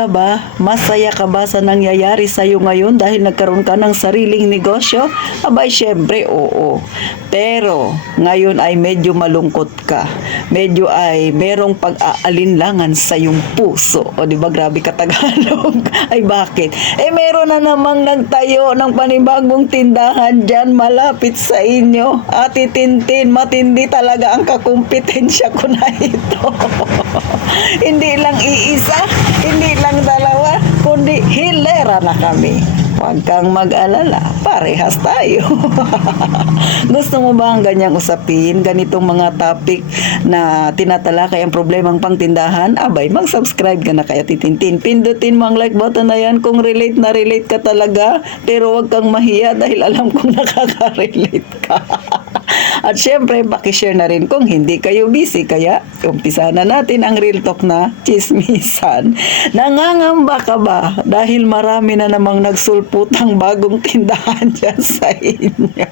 ka ba? Masaya ka ba sa nangyayari sa iyo ngayon dahil nagkaroon ka ng sariling negosyo? Abay, syempre, oo. Pero, ngayon ay medyo malungkot ka. Medyo ay merong pag-aalinlangan sa iyong puso. O, di ba, grabe ka Tagalog? Ay, bakit? Meron na namang nagtayo ng panibagong tindahan dyan malapit sa inyo. Ate Tintin, matindi talaga ang kakumpetensya ko na ito. Hindi lang iisa, hindi lang dalawa, kundi hilera na kami. Huwag kang mag-alala, parehas tayo. Gusto mo ba ang ganyang usapin? Ganitong mga topic na tinatalakay ang problemang pangtindahan? Abay, mag-subscribe ka na kaya Titintin. Pindutin mo ang like button na yan kung relate na relate ka talaga. Pero huwag kang mahiya dahil alam kong nakaka-relate ka. At syempre, pakishare na rin kung hindi kayo busy. Kaya, umpisa na natin ang real talk na chismisan. Nangangamba ka ba? Dahil marami na namang nagsulputang bagong tindahan dyan sa inyo.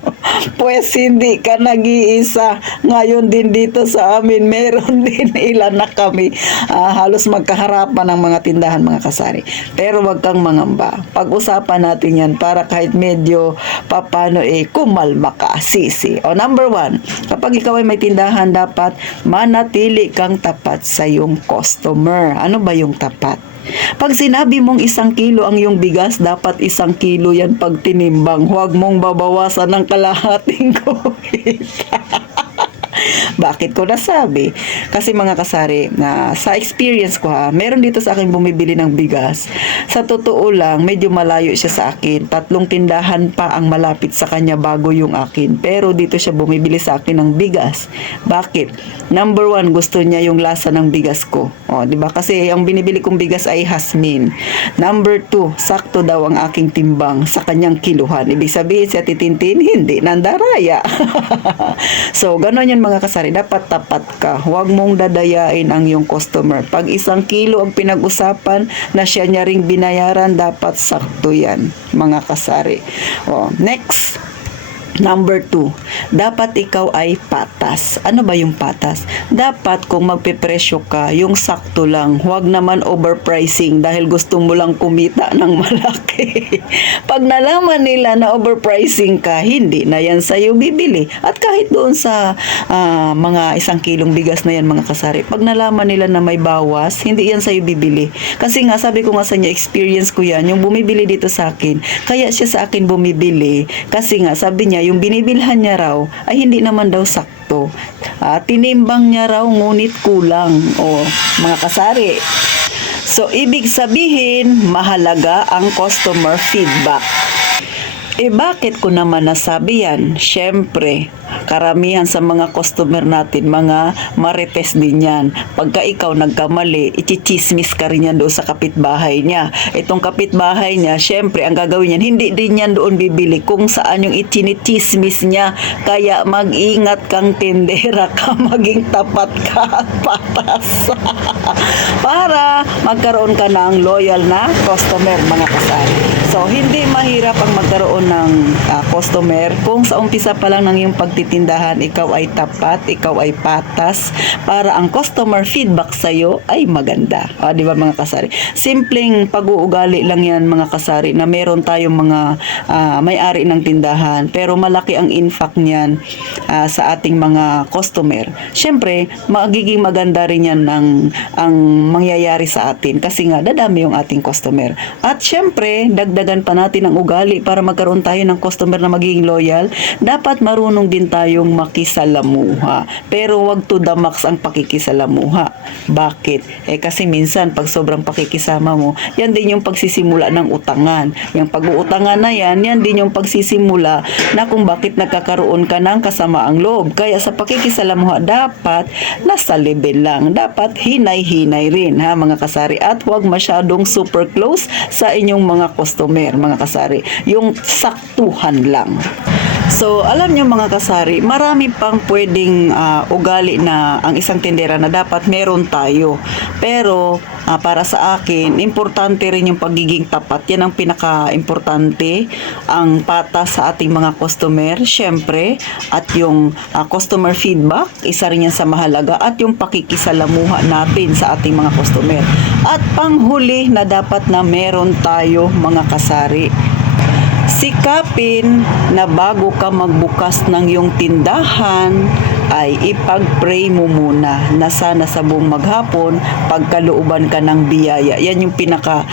Pues hindi ka nag-iisa. Ngayon din dito sa amin, meron din ilan na kami. Halos magkaharapan ng mga tindahan, mga kasari. Pero wag kang mangamba. Pag-usapan natin yan para kahit medyo papano kumalma ka. Sisi. O number 1, kapag ikaw ay may tindahan, dapat manatili kang tapat sa iyong customer. Ano ba yung tapat? Pag sinabi mong 1 kilo ang iyong bigas, dapat 1 kilo yan pag tinimbang. Huwag mong babawasan ng kalahating guhit. Bakit ko nasabi? Kasi mga kasari, sa experience ko meron dito sa akin bumibili ng bigas. Sa totoo lang, medyo malayo siya sa akin. 3 tindahan pa ang malapit sa kanya bago yung akin. Pero dito siya bumibili sa akin ng bigas. Bakit? Number 1, gusto niya yung lasa ng bigas ko. O, di ba? Kasi ang binibili kong bigas ay Hasmin. Number 2, sakto daw ang aking timbang sa kanyang kiluhan. Ibig sabihin, si Ate Tintin, hindi nandaraya. So, gano'n yan mga kasari. Dapat tapat ka. Huwag mong dadayain ang iyong customer. Pag 1 kilo ang pinag-usapan na siya niya ring binayaran, dapat sakto yan, mga kasari. O, next. Number 2, dapat ikaw ay patas. Ano ba yung patas? Dapat kung magpipresyo ka, yung sakto lang. Huwag naman overpricing dahil gusto mo lang kumita ng malaki. Pag nalaman nila na overpricing ka, hindi na yan sa'yo bibili. At kahit doon sa mga 1 kilong bigas na yan, mga kasari, pag nalaman nila na may bawas, hindi yan sa'yo bibili. Kasi nga, sabi ko nga sa inyo, experience ko yan, yung bumibili dito sa akin, kaya siya sa akin bumibili. Kasi nga, sabi niya, yung binibilhan niya raw ay hindi naman daw sakto. Tinimbang niya raw ngunit kulang. O, mga kasari. So, ibig sabihin, mahalaga ang customer feedback. Bakit ko naman nasabi yan? Siyempre, karamihan sa mga customer natin, mga marites din yan. Pagka ikaw nagkamali, ichichismis ka rin yan doon sa kapitbahay niya. Itong kapitbahay niya, siyempre, ang gagawin niyan, hindi din yan doon bibili kung saan yung ichinichismis niya. Kaya mag-ingat kang tindera ka, maging tapat ka at patas. Para magkaroon ka ng loyal na customer, mga kasari. So, hindi mahirap ang magkaroon ng customer kung sa umpisa pa lang ng iyong pagtitindahan, ikaw ay tapat, ikaw ay patas, para ang customer feedback sa'yo ay maganda. Di ba mga kasari? Simpleng pag-uugali lang yan, mga kasari, na meron tayong mga may-ari ng tindahan, pero malaki ang impact niyan sa ating mga customer. Siyempre, magiging maganda rin yan ang mangyayari sa atin kasi nga dadami yung ating customer. At siyempre, dagdagan pa natin ang ugali para magkaroon tayo ng customer na magiging loyal. Dapat marunong din tayong makisalamuha. Pero wag to the max ang pakikisalamuha. Bakit? Kasi minsan pag sobrang pakikisama mo, yan din yung pagsisimula ng utangan. Yung pag-uutangan na yan din yung pagsisimula na kung bakit nagkakaroon ka ng kasamaang loob. Kaya sa pakikisalamuha, dapat nasa level lang. Dapat hinay-hinay rin, mga kasari. At huwag masyadong super close sa inyong mga customer, mga kasari. Yung saktuhan lang. So, alam nyo mga kasari, marami pang pwedeng ugali na ang isang tindera na dapat meron tayo. Pero, para sa akin, importante rin yung pagiging tapat. Yan ang pinaka-importante. Ang patas sa ating mga customer, syempre. At yung customer feedback, isa rin yan sa mahalaga. At yung pakikisalamuha natin sa ating mga customer. At panghuli na dapat na meron tayo mga kasari, sikapin na bago ka magbukas ng iyong tindahan ay ipag-pray mo muna na sana sa buong maghapon pagkalooban ka ng biyaya. Yan yung pinaka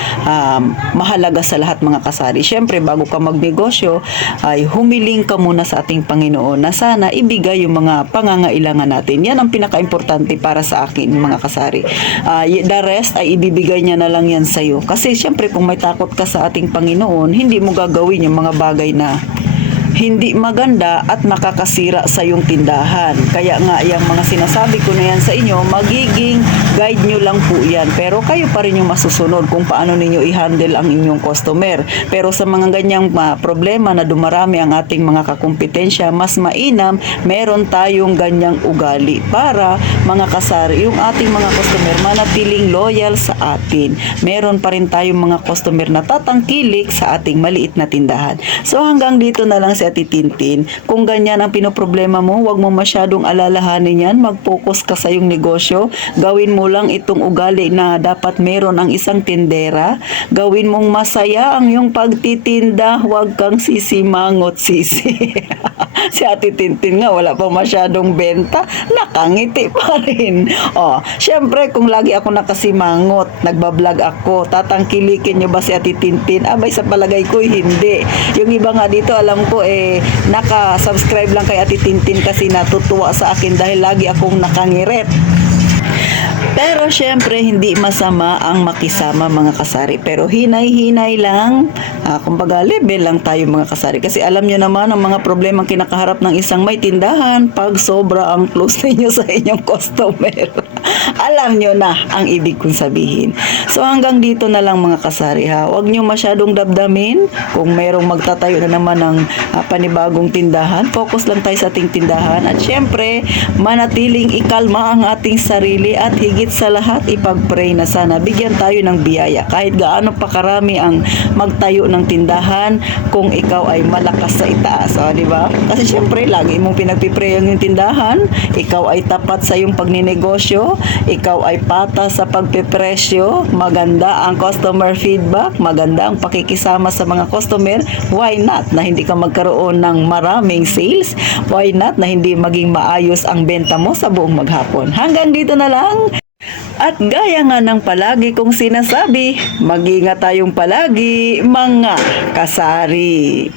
mahalaga sa lahat mga kasari. Siyempre bago ka magnegosyo ay humiling ka muna sa ating Panginoon na sana ibigay yung mga pangangailangan natin. Yan ang pinaka-importante para sa akin mga kasari. The rest ay ibibigay niya na lang yan sa'yo. Kasi siyempre kung may takot ka sa ating Panginoon, hindi mo gagawin yung mga bagay na hindi maganda at nakakasira sa iyong tindahan. Kaya nga, yung mga sinasabi ko na yan sa inyo, magiging guide nyo lang po yan. Pero kayo pa rin yung masusunod kung paano ninyo i-handle ang inyong customer. Pero sa mga ganyang problema na dumarami ang ating mga kakumpetensya, mas mainam, meron tayong ganyang ugali para mga kasari, yung ating mga customer manatiling loyal sa atin. Meron pa rin tayong mga customer na tatangkilik sa ating maliit na tindahan. So hanggang dito na lang si Ate Tintin. Kung ganyan ang pinoproblema mo, huwag mo masyadong alalahanin yan. Mag-focus ka sa iyong negosyo. Gawin mo lang itong ugali na dapat meron ang isang tindera. Gawin mong masaya ang iyong pagtitinda. Huwag kang sisimangot sisi. Si Ate Tintin nga, wala pa masyadong benta. Nakangiti pa rin. Syempre, kung lagi ako nakasimangot, nagbablog ako, tatangkilikin nyo ba si Ate Tintin? Abay, sa palagay ko, hindi. Yung iba nga dito, alam ko, naka-subscribe lang kay Ate Tintin kasi natutuwa sa akin dahil lagi akong nakangirit. Pero syempre hindi masama ang makisama mga kasari. Pero hinay-hinay lang. Kumbaga level lang tayo mga kasari. Kasi alam nyo naman ang mga problema kinakaharap ng isang may tindahan pag sobra ang close ninyo sa inyong customer. Alam nyo na ang ibig kong sabihin. So hanggang dito na lang mga kasari ha. Huwag nyo masyadong dabdamin. Kung merong magtatayo na naman ng panibagong tindahan, focus lang tayo sa ating tindahan. At syempre, manatiling ikalma ang ating sarili at higit sa lahat ipag-pray na sana bigyan tayo ng biyaya. Kahit gaano pa karami ang magtayo ng tindahan kung ikaw ay malakas sa itaas. Di ba? Kasi syempre, lagi mong pinagpipray ang tindahan. Ikaw ay tapat sa iyong pagninegosyo. Ikaw ay patas sa pagpipresyo, maganda ang customer feedback, maganda ang pakikisama sa mga customer, why not na hindi ka magkaroon ng maraming sales? Why not na hindi maging maayos ang benta mo sa buong maghapon? Hanggang dito na lang. At gaya nga ng palagi kong sinasabi, mag-ingat tayong palagi mga kasari.